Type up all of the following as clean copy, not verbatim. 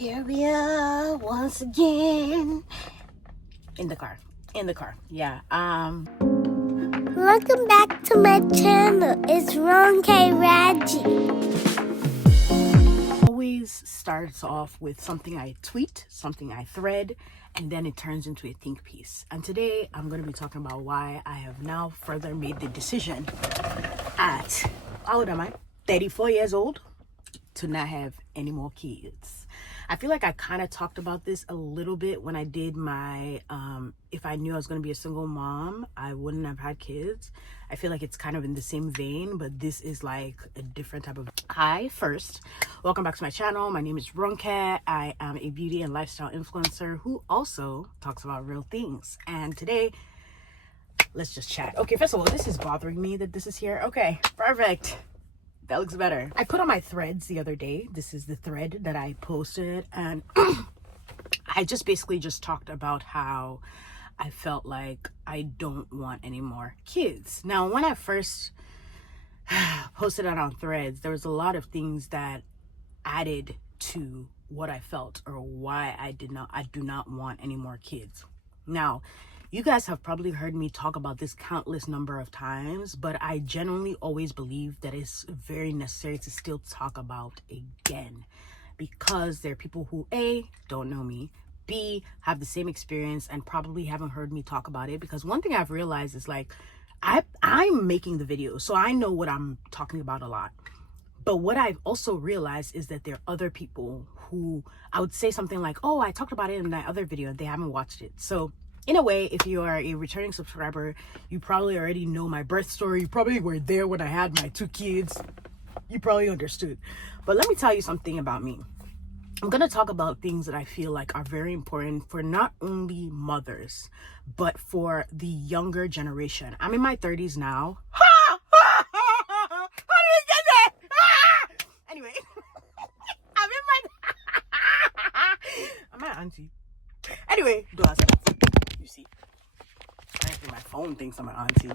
Here we are once again in the car. Yeah. Welcome back to my channel. It's Ron K. Raji. Always starts off with something I tweet, something I thread, and then it turns into a think piece. And today I'm going to be talking about why I have now further made the decision at, how old am I? 34 years old, to not have any more kids. I feel like I kind of talked about this a little bit when I did my if I knew I was going to be a single mom, I wouldn't have had kids. I feel like it's kind of in the same vein, but this is like a different type of. Hi, first, welcome back to my channel. My name is Ronke. I am a beauty and lifestyle influencer who also talks about real things. And today, let's just chat. Okay, first of all, this is bothering me that this is here. Okay, perfect. That looks better. I put on my threads the other day. This is the thread that I posted, and I just basically just talked about how I felt like I don't want any more kids. Now, when I first posted it on threads, there was a lot of things that added to what I felt or why I do not want any more kids. Now, you guys have probably heard me talk about this countless number of times, but I genuinely always believe that it's very necessary to still talk about again, because there are people who A, don't know me, B, have the same experience and probably haven't heard me talk about it. Because one thing I've realized is like, I'm making the video, so I know what I'm talking about a lot. But what I've also realized is that there are other people who I would say something like, oh, I talked about it in that other video, and they haven't watched it. So in a way, if you are a returning subscriber, you probably already know my birth story. You probably were there when I had my 2 kids. You probably understood. But let me tell you something about me. I'm going to talk about things that I feel like are very important for not only mothers, but for the younger generation. I'm in my 30s now. How did I get that? Anyway, I'm my auntie. Anyway, do I say that? You see, my phone thinks I'm an auntie.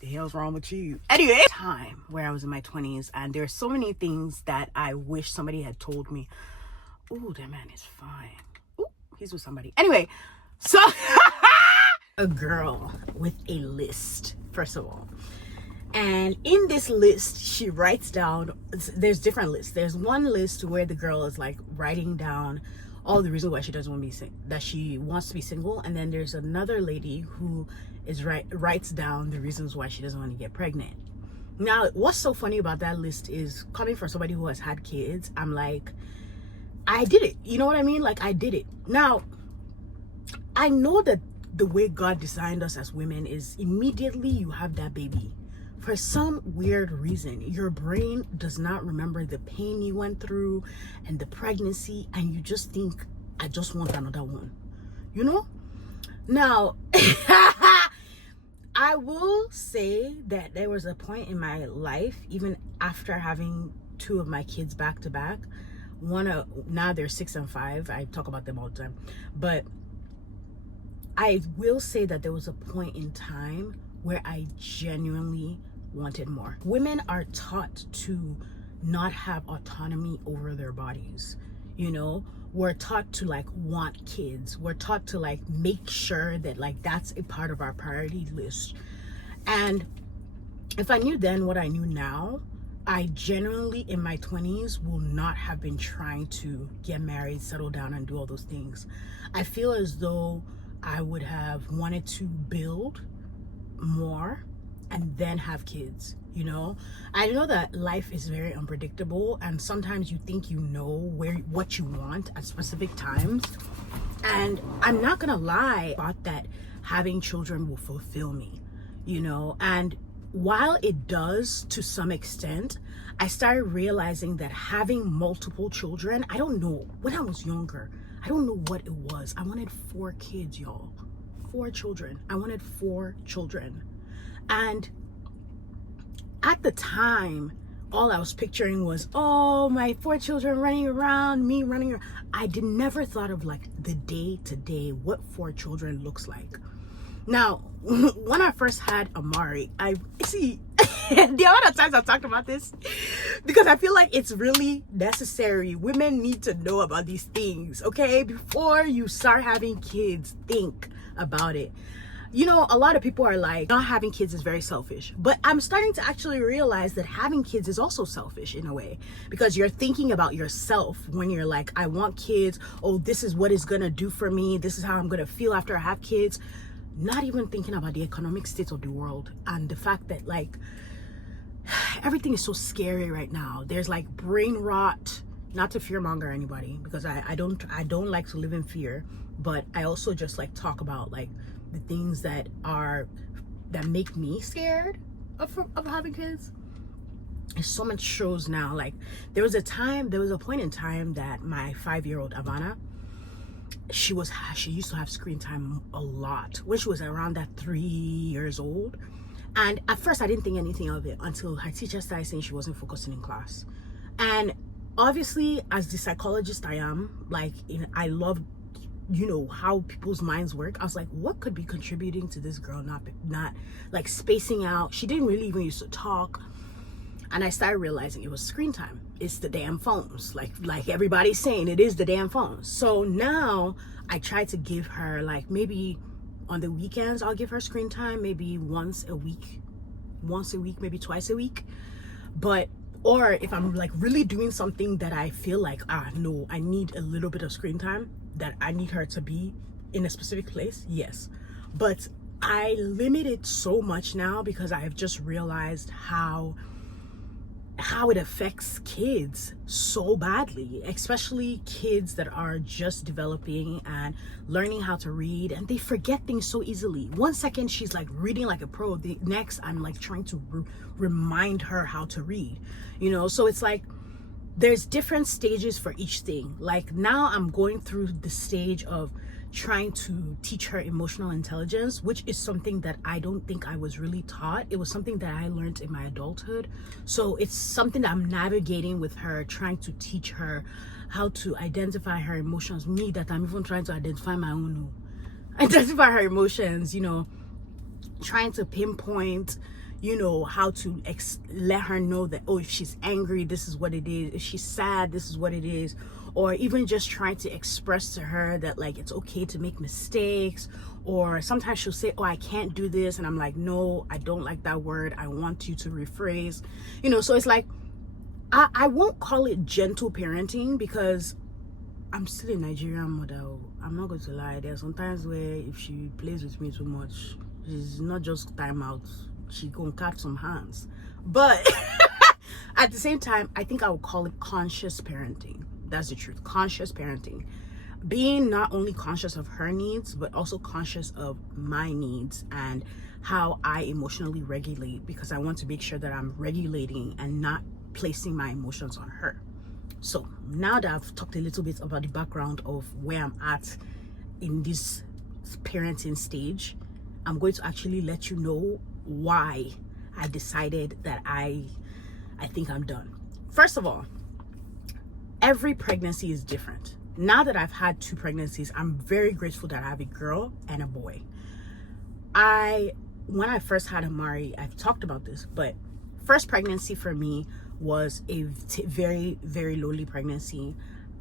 The hell's wrong with you? Anyway, time where I was in my 20s, and there are so many things that I wish somebody had told me. Ooh, that man is fine. Ooh, he's with somebody. Anyway, so a girl with a list, first of all. And in this list, she writes down, there's different lists. There's one list where the girl is like writing down all the reasons why she doesn't want to be that she wants to be single, and then there's another lady who is writes down the reasons why she doesn't want to get pregnant. Now, what's so funny about that list is, coming from somebody who has had kids, I'm like, I did it. You know what I mean? Like, I did it. Now, I know that the way God designed us as women is immediately you have that baby, for some weird reason, your brain does not remember the pain you went through and the pregnancy, and you just think, I just want another one, you know? Now, I will say that there was a point in my life, even after having 2 of my kids back to back, now they're 6 and 5. I talk about them all the time, but I will say that there was a point in time where I genuinely wanted more. Women are taught to not have autonomy over their bodies. You know, we're taught to like want kids. We're taught to like make sure that like that's a part of our priority list. And if I knew then what I knew now, I genuinely in my 20s will not have been trying to get married, settle down, and do all those things. I feel as though I would have wanted to build more and then have kids. You know, I know that life is very unpredictable, and sometimes you think you know what you want at specific times, and I'm not gonna lie, I thought that having children will fulfill me, you know. And while it does to some extent, I started realizing that having multiple children, I don't know, when I was younger, I don't know what it was. I wanted 4 kids, y'all. 4 children. I wanted 4 children. And at the time, all I was picturing was, oh, my 4 children running around, me running around. I never thought of like the day to day, what 4 children looks like. Now, when I first had Amari, I see, The amount of times I've talked about this, because I feel like it's really necessary. Women need to know about these things, okay? Before you start having kids, think about it. You know, a lot of people are like, not having kids is very selfish. But I'm starting to actually realize that having kids is also selfish in a way. Because you're thinking about yourself when you're like, I want kids. Oh, this is what it's going to do for me. This is how I'm going to feel after I have kids. Not even thinking about the economic state of the world. And the fact that like, everything is so scary right now. There's like brain rot. Not to fearmonger anybody, because I don't like to live in fear. But I also just like talk about like, the things that make me scared of having kids. There's so much shows now. Like there was a point in time that my 5-year-old Ivana, she used to have screen time a lot when she was around that 3 years old. And at first I didn't think anything of it until her teacher started saying she wasn't focusing in class. And obviously, as the psychologist I am, like I love, you know, how people's minds work. I was like, what could be contributing to this girl not like spacing out? She didn't really even used to talk. And I started realizing it was screen time. It's the damn phones. Like everybody's saying, it is the damn phones. So now I try to give her, like, maybe on the weekends I'll give her screen time, maybe once a week, maybe twice a week. But or if I'm like really doing something that I feel like, no, I need a little bit of screen time, that I need her to be in a specific place, yes. But I limit it so much now because I have just realized how it affects kids so badly, especially kids that are just developing and learning how to read, and they forget things so easily. 1 second she's like reading like a pro, the next I'm like trying to remind her how to read, you know. So it's like there's different stages for each thing. Like now I'm going through the stage of trying to teach her emotional intelligence, which is something that I don't think I was really taught. It was something that I learned in my adulthood. So it's something that I'm navigating with her, trying to teach her how to identify her emotions. Me, that I'm even trying to identify my own, identify her emotions, you know, trying to pinpoint, you know, how to let her know that, oh, if she's angry, this is what it is. If she's sad, this is what it is. Or even just trying to express to her that like it's okay to make mistakes. Or sometimes she'll say, oh, I can't do this, and I'm like, no, I don't like that word, I want you to rephrase, you know. So it's like I won't call it gentle parenting, because I'm still a Nigerian mother. I'm not going to lie. There are sometimes where if she plays with me too much, it's not just time out, she gonna cut some hands. But at the same time, I think I would call it conscious parenting. That's the truth. Conscious parenting. Being not only conscious of her needs, but also conscious of my needs and how I emotionally regulate, because I want to make sure that I'm regulating and not placing my emotions on her. So now that I've talked a little bit about the background of where I'm at in this parenting stage, I'm going to actually let you know why I decided that I think I'm done. First of all, every pregnancy is different. Now that I've had 2 pregnancies, I'm very grateful that I have a girl and a boy. When I first had Amari, I've talked about this, but first pregnancy for me was a very, very lonely pregnancy.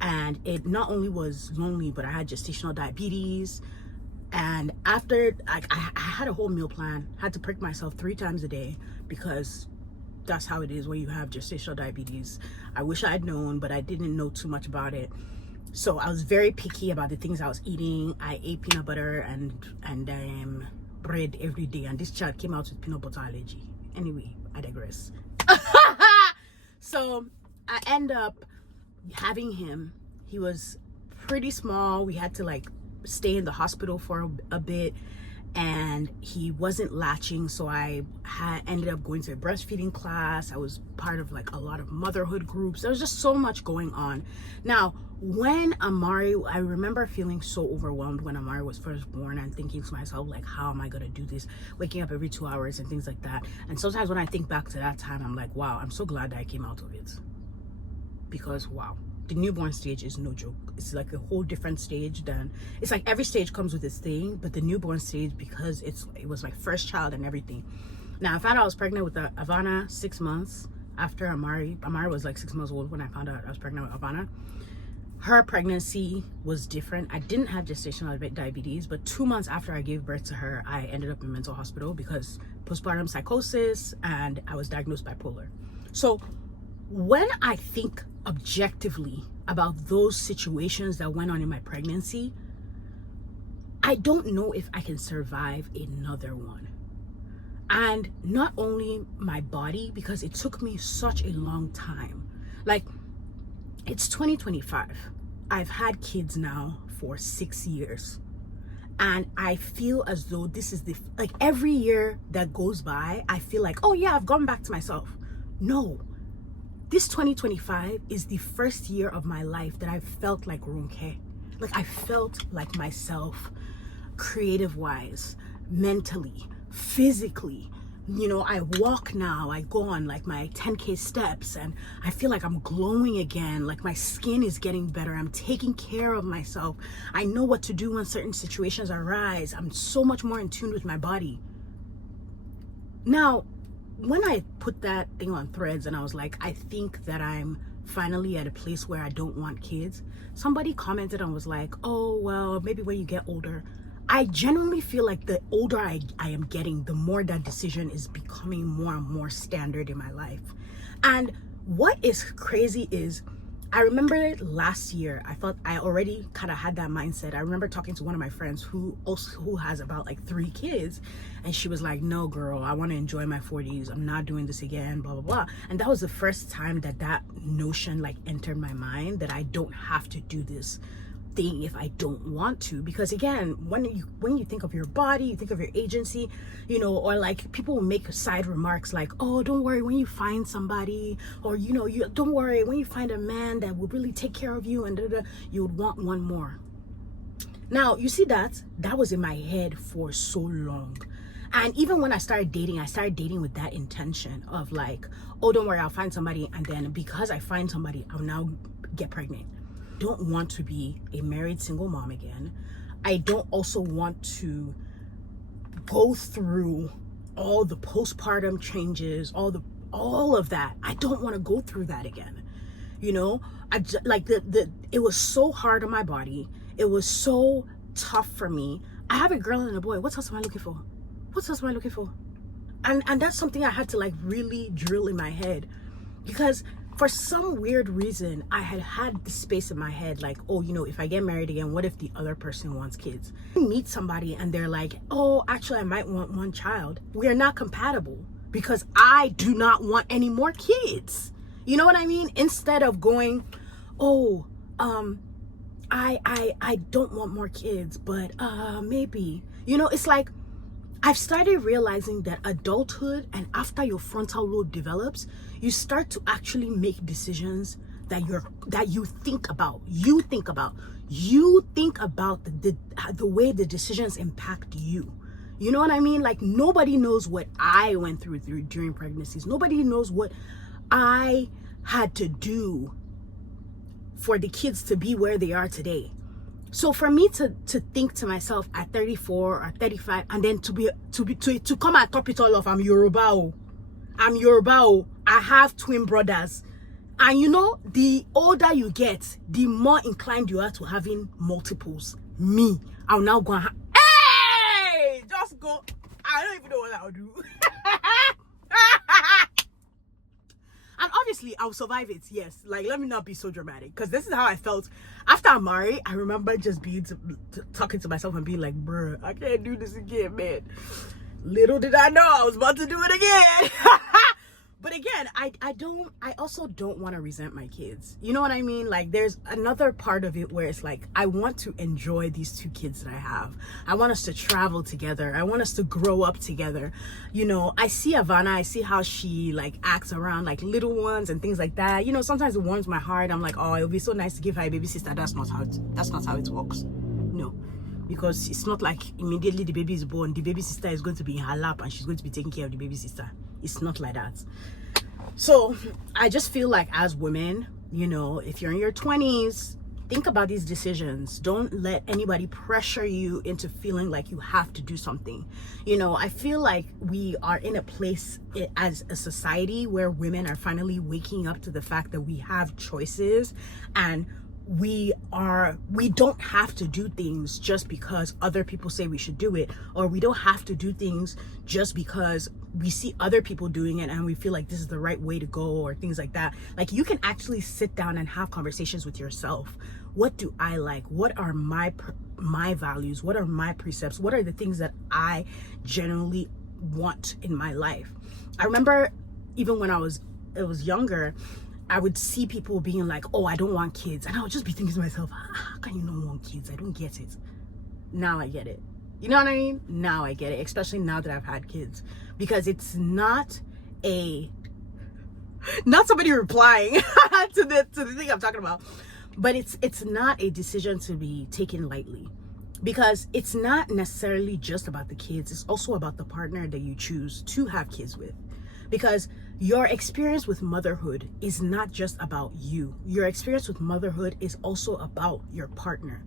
And it not only was lonely, but I had gestational diabetes. And after I had a whole meal plan, had to prick myself 3 times a day, because that's how it is when you have gestational diabetes. I wish I had known, but I didn't know too much about it. So I was very picky about the things I was eating. I ate peanut butter and bread every day, and this child came out with peanut butter allergy. Anyway, I digress. So I end up having him. He was pretty small. We had to like stay in the hospital for a bit, and he wasn't latching, so I ended up going to a breastfeeding class. I was part of like a lot of motherhood groups. There was just so much going on. Now, when Amari, I remember feeling so overwhelmed when Amari was first born and thinking to myself, like, how am I gonna do this? Waking up every 2 hours and things like that. And sometimes when I think back to that time, I'm like, wow, I'm so glad that I came out of it. Because wow, the newborn stage is no joke. It's like a whole different stage than, it's like every stage comes with its thing, but the newborn stage, because it was my first child and everything, Now, I found out I was pregnant with Ivana 6 months after Amari. Amari was like 6 months old when I found out I was pregnant with Ivana. Her pregnancy was different. I didn't have gestational diabetes, but 2 months after I gave birth to her, I ended up in mental hospital because postpartum psychosis, and I was diagnosed bipolar. So when I think objectively about those situations that went on in my pregnancy, I don't know if I can survive another one. And not only my body, because it took me such a long time. Like, it's 2025. I've had kids now for 6 years. And I feel as though this is like every year that goes by, I feel like, oh yeah, I've gone back to myself. No, this 2025 is the first year of my life that I felt like Ronke. Like I felt like myself, creative wise, mentally, physically. You know, I walk now, I go on like my 10K steps, and I feel like I'm glowing again, like my skin is getting better, I'm taking care of myself, I know what to do when certain situations arise, I'm so much more in tune with my body. Now, when I put that thing on Threads and I was like, I think that I'm finally at a place where I don't want kids, somebody commented and was like, oh, well, maybe when you get older. I genuinely feel like the older I am getting, the more that decision is becoming more and more standard in my life. And what is crazy is, I remember last year, I thought I already kind of had that mindset. I remember talking to one of my friends who has about like 3 kids, and she was like, no girl, I want to enjoy my 40s, I'm not doing this again, blah blah blah. And that was the first time that notion like entered my mind, that I don't have to do this thing if I don't want to. Because again, when you think of your body, you think of your agency, you know, or like people will make side remarks like, oh, don't worry when you find somebody, or you know, you don't worry when you find a man that will really take care of you, and you would want one more. Now you see that was in my head for so long. And even when I started dating with that intention of like, oh, don't worry, I'll find somebody, and then because I find somebody, I'll now get pregnant. Don't want to be a married single mom again. I don't also want to go through all the postpartum changes, all of that. I don't want to go through that again. You know, it was so hard on my body. It was so tough for me. I have a girl and a boy. What else am I looking for? What else am I looking for? And that's something I had to like really drill in my head, because for some weird reason, I had this space in my head like, oh, you know, if I get married again, what if the other person wants kids? You meet somebody and they're like, oh, actually, I might want one child. We are not compatible because I do not want any more kids. You know what I mean? Instead of going, oh, I don't want more kids, but maybe. You know, it's like, I've started realizing that adulthood, and after your frontal lobe develops, you start to actually make decisions that you think about. You think about the way the decisions impact you. You know what I mean? Like, nobody knows what I went through during pregnancies. Nobody knows what I had to do for the kids to be where they are today. So for me to think to myself at 34 or 35, and then to come and top it all off, I'm Yoruba. I have twin brothers, and you know, the older you get, the more inclined you are to having multiples. Me, I'll now go and hey, just go. I don't even know what I'll do. And obviously, I'll survive it, yes. Like, let me not be so dramatic, because this is how I felt after Amari. I remember just being talking to myself and being like, bruh, I can't do this again, man. Little did I know I was about to do it again. But again, I also don't want to resent my kids. You know what I mean? Like, there's another part of it where it's like, I want to enjoy these 2 kids that I have. I want us to travel together. I want us to grow up together. You know, I see Ivana, I see how she like acts around like little ones and things like that. You know, sometimes it warms my heart. I'm like, oh, it would be so nice to give her a baby sister. That's not how it works. No. Because it's not like immediately the baby is born, the baby sister is going to be in her lap and she's going to be taking care of the baby sister. It's not like that. So I just feel like as women, you know, if you're in your 20s, think about these decisions. Don't let anybody pressure you into feeling like you have to do something. You know, I feel like we are in a place as a society where women are finally waking up to the fact that we have choices, and we don't have to do things just because other people say we should do it, or we don't have to do things just because we see other people doing it and we feel like this is the right way to go, or things like that. Like, you can actually sit down and have conversations with yourself. What do I like? What are my values? What are my precepts? What are the things that I generally want in my life? I remember even when I was younger, I would see people being like, oh, I don't want kids. And I would just be thinking to myself, how can you not want kids? I don't get it. Now I get it. You know what I mean? Now I get it, especially now that I've had kids. Because it's not somebody replying to the thing I'm talking about. But it's not a decision to be taken lightly. Because it's not necessarily just about the kids. It's also about the partner that you choose to have kids with. Because your experience with motherhood is not just about you. Your experience with motherhood is also about your partner.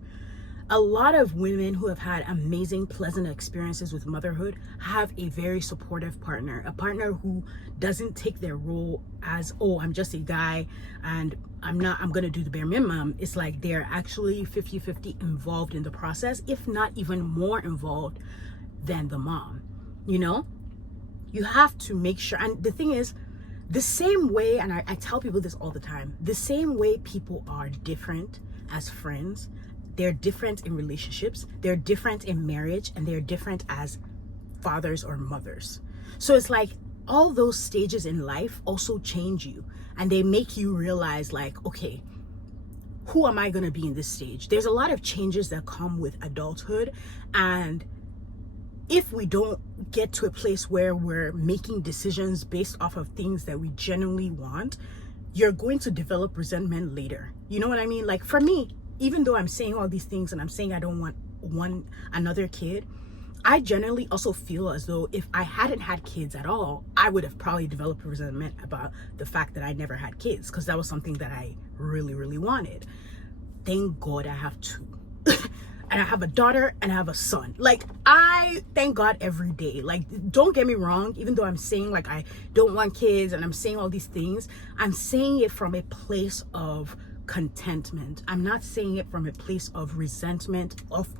A lot of women who have had amazing, pleasant experiences with motherhood have a very supportive partner, a partner who doesn't take their role as, oh, I'm just a guy and I'm going to do the bare minimum. It's like they're actually 50-50 involved in the process, if not even more involved than the mom, you know? You have to make sure, and the thing is, the same way, and I tell people this all the time, the same way people are different as friends, they're different in relationships, they're different in marriage, and they're different as fathers or mothers. So it's like all those stages in life also change you, and they make you realize, like, okay, who am I going to be in this stage? There's a lot of changes that come with adulthood, and if we don't get to a place where we're making decisions based off of things that we genuinely want, you're going to develop resentment later. You know what I mean? Like, for me, even though I'm saying all these things and I'm saying I don't want another kid, I generally also feel as though if I hadn't had kids at all, I would have probably developed resentment about the fact that I never had kids, because that was something that I really, really wanted. Thank God I have two. And I have a daughter and I have a son. Like, I thank God every day. Like, don't get me wrong, even though I'm saying like I don't want kids and I'm saying all these things, I'm saying it from a place of contentment. I'm not saying it from a place of resentment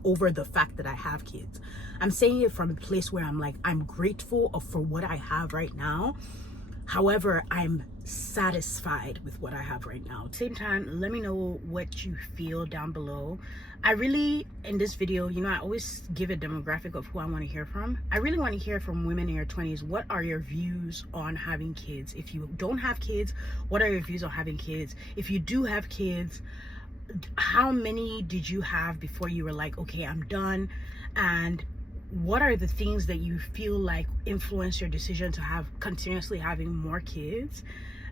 over the fact that I have kids. I'm saying it from a place where I'm like, I'm grateful for what I have right now. However, I'm satisfied with what I have right now. At the same time, let me know what you feel down below. I really, in this video, you know, I always give a demographic of who I want to hear from. I really want to hear from women in your 20s. What are your views on having kids? If you don't have kids, what are your views on having kids? If you do have kids, how many did you have before you were like, okay, I'm done? And what are the things that you feel like influence your decision to have continuously having more kids?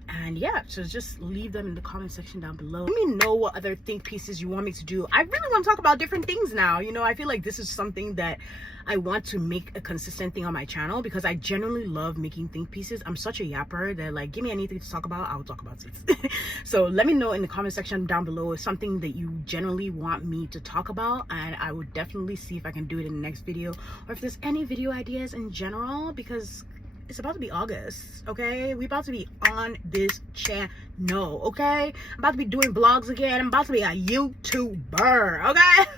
And yeah, so just leave them in the comment section down below. Let me know what other think pieces you want me to do. I really want to talk about different things now. You know, I feel like this is something that I want to make a consistent thing on my channel, because I genuinely love making think pieces. I'm such a yapper that, like, give me anything to talk about, I will talk about it. So let me know in the comment section down below if something that you generally want me to talk about, and I would definitely see if I can do it in the next video, or if there's any video ideas in general, because it's about to be August, okay? We about to be on this channel, okay? I'm about to be doing vlogs again. I'm about to be a YouTuber, okay?